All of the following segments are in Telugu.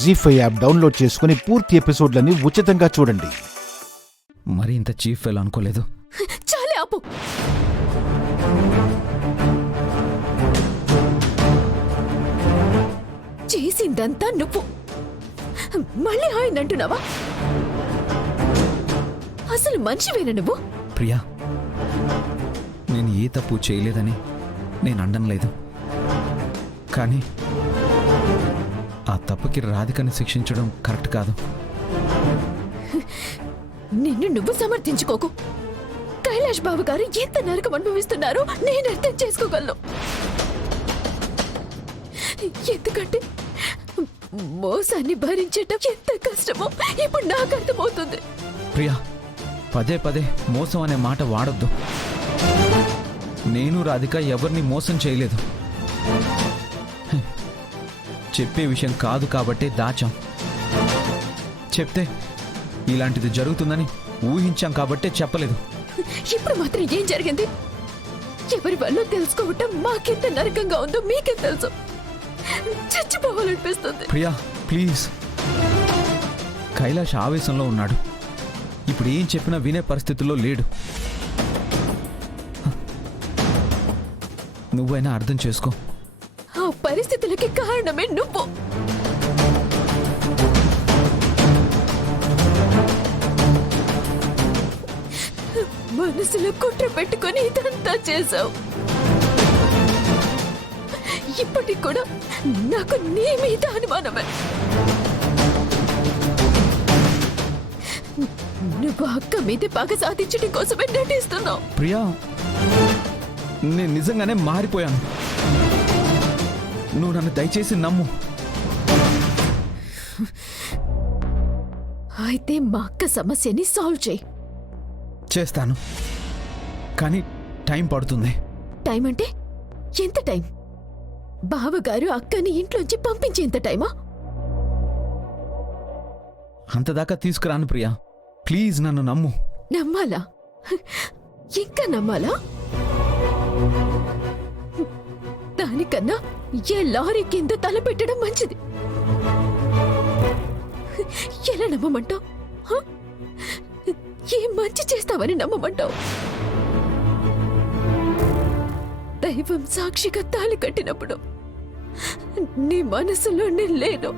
జీ5 యాప్ డౌన్లోడ్ చేసుకుని పూర్తి ఎపిసోడ్లని ఉచితంగా చూడండి. మరి ఇంత చీఫ్ ఫెయిల్ అనుకోలేదు. చాలే ఆపు. చేసిందంతా నువ్వు మళ్ళీ ఆయన అంటున్నావా? అసలు మనిషివేనా నువ్వు? ప్రియా, నేను ఏ తప్పు చేయలేదని నేను అనడం లేదు, కానీ ఆ తప్పుకి రాధికని శిక్షించడం కరెక్ట్ కాదు. నిన్ను నువ్వు సమర్థించుకోకు. కైలాష్ బాబు గారు ఎంత నరకం అనుభవిస్తున్నారో నేను అర్థం చేసుకోగలను. ఎందుకంటే మోసాన్ని భరించటం ఎంత కష్టమో ఇప్పుడు నాకు అర్థమవుతుంది. ప్రియా, పదే పదే మోసం అనే మాట వాడొద్దు. నేను రాధిక ఎవరిని మోసం చేయలేదు. చెప్పే విషయం కాదు కాబట్టే దాచాం. చెప్తే ఇలాంటిది జరుగుతుందని ఊహించాం కాబట్టే చెప్పలేదు. ఇప్పుడు మాత్రం ఏం జరిగింది? ఎవరి వల్ల తెలుసుకోవటం మాకెంత నరకంగా ఉందో మీకే తెలుసు. చచ్చిపోవాలనిపిస్తుంది. ప్రియా ప్లీజ్, కైలాష్ ఆవేశంలో ఉన్నాడు. ఇప్పుడు ఏం చెప్పినా వినే పరిస్థితుల్లో లేడు. నువ్వైనా అర్థం చేసుకో. ఆ పరిస్థితులకి కారణమే నువ్వు. మనసులో కుట్ర పెట్టుకొని ఇదంతా చేశావు. ఇప్పటికి కూడా నాకు నీ మీద అనుమానమే. నువ్వు అక్క మీద పగ సాధించడం కోసమే నటిస్తున్నావు. ప్రియా, నేను నిజంగానే మారిపోయాను. నువ్వు నన్ను దయచేసి నమ్ము. అయితే మా అక్క సమస్యని సాల్వ్ చేయి. చేస్తాను, కానీ టైం పడుతుంది. టైం అంటే ఎంత టైం? బావగారు అక్కని ఇంట్లోంచి పంపించేంత టైమా? అంతదాకా తీసుకురాను ప్రియా, ప్లీజ్ నన్ను నమ్ము. నమ్మాలా? ఇంకా నమ్మాలా? దానికన్నా ఏ లారీ కింద తల పెట్టడం మంచిది. ఎలా నమ్మమంటావు? ఏం మంచి చేస్తావని నమ్మమంటావు? దైవం సాక్షిగా తాళి కట్టినప్పుడు నీ మనసులో నేను లేను.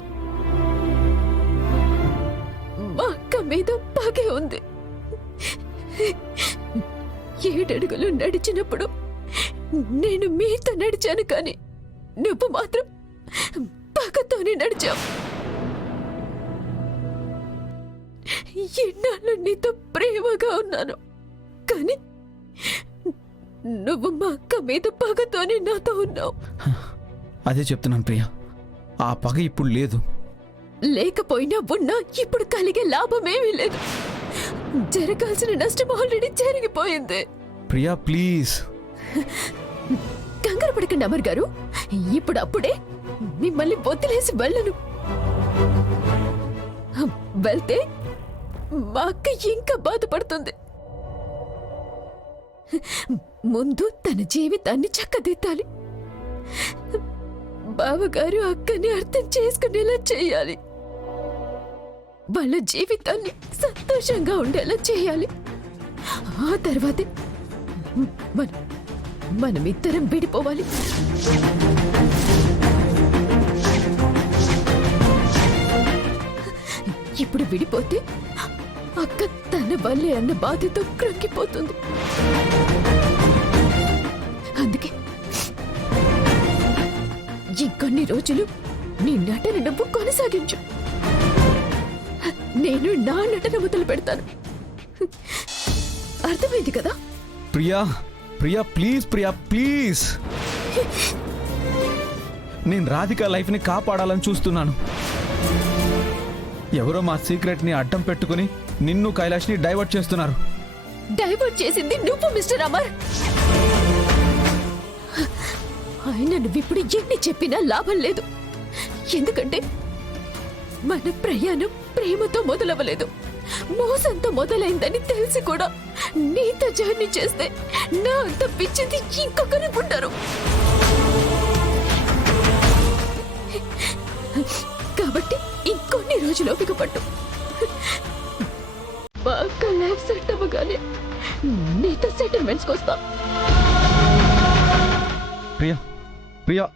మా అక్క మీద పగే ఉంది. 7 అడుగులు నడిచినప్పుడు నేను మీతో నడిచాను, కానీ నువ్వు మాత్రం పగతోనే నడిచావు. ఎన్నాళ్ళు నీతో ప్రేమగా ఉన్నాను, కానీ నువ్వు మా అక్క మీద పగతోనే నాతో ఉన్నావు. అదే చెప్తున్నాను ప్రియా, ఆ పగ ఇప్పుడు లేదు. లేకపోయినా ఉన్నా ఇప్పుడు కలిగే లాభమేమీ లేదు. జరగాల్సిన నష్టం ఆల్రెడీ జరిగిపోయింది. ప్రియా ప్లీజ్. కంగారు పడకండి అమర్ గారు. ఇప్పుడు అప్పుడే మిమ్మల్ని వదిలేసి వెళ్ళను. వెళ్తే మా అక్క ఇంకా బాధపడుతుంది. ముందు తన జీవితాన్ని చక్కదిద్దాలి. బావగారు అక్కని అర్థం చేసుకునేలా చేయాలి. వాళ్ళ జీవితాన్ని సంతోషంగా ఉండేలా చేయాలి. ఆ తర్వాతే మనమిద్దరం విడిపోవాలి. ఇప్పుడు విడిపోతే అక్క తన వల్లే అన్న బాధతో కృంగిపోతుంది. అందుకే ఇంకొన్ని రోజులు నీ నటన నువ్వు కొనసాగించు. నేను నా నటన మొదలు పెడతాను. అర్థమైంది కదా? Priya Priya please, Priya please. నేను రాధిక లైఫ్ని కాపాడాలని చూస్తున్నాను. ఎవరో మా సీక్రెట్ని అడ్డం పెట్టుకుని నిన్ను కైలాష్ని డైవర్ట్ చేస్తున్నారు. డైవర్ట్ చేసింది నువ్వు మిస్టర్ అమర్. ఆయన నువ్విప్పుడు ఎన్ని చెప్పినా లాభం లేదు. ఎందుకంటే మన ప్రయాణం ప్రేమతో మొదలవ్వలేదు, మోసంతో మొదలైందని తెలిసి కూడా నీతో జర్నీ చేస్తే నా అంత పిచ్చింది ఇంకొకరు ఉండరు. కాబట్టి ఇంకొన్ని రోజులు ఓపిక పట్టు. బాగా లైఫ్ సెట్ అవ్వగానే నీతో సెటిల్మెంట్స్కి వస్తా. ప్రియా ప్రియా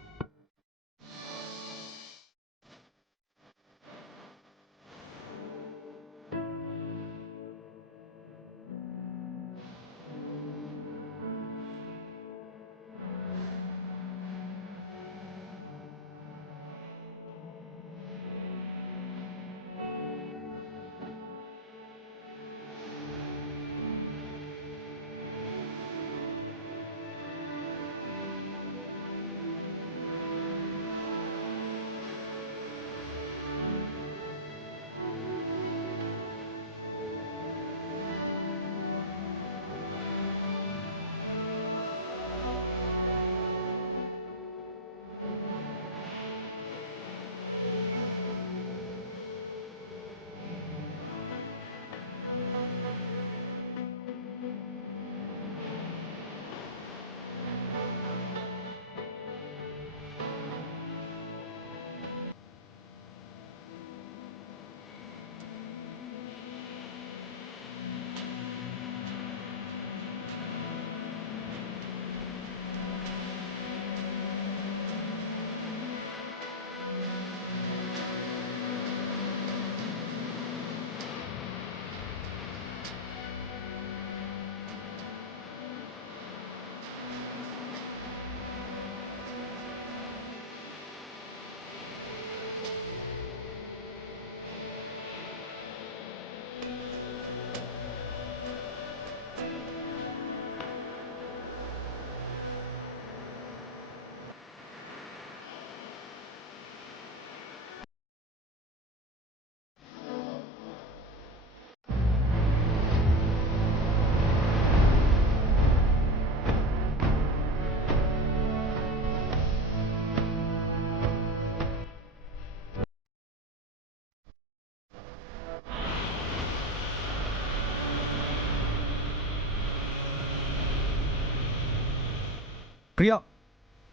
ప్రియా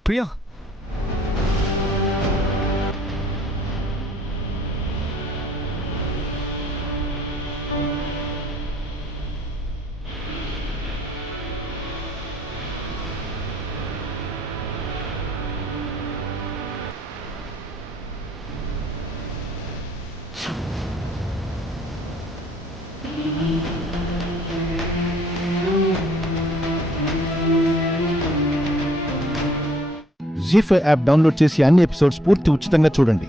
ప్రియా జీ5 యాప్ డౌన్లోడ్ చేసి అన్ని ఎపిసోడ్స్ పూర్తి ఉచితంగా చూడండి.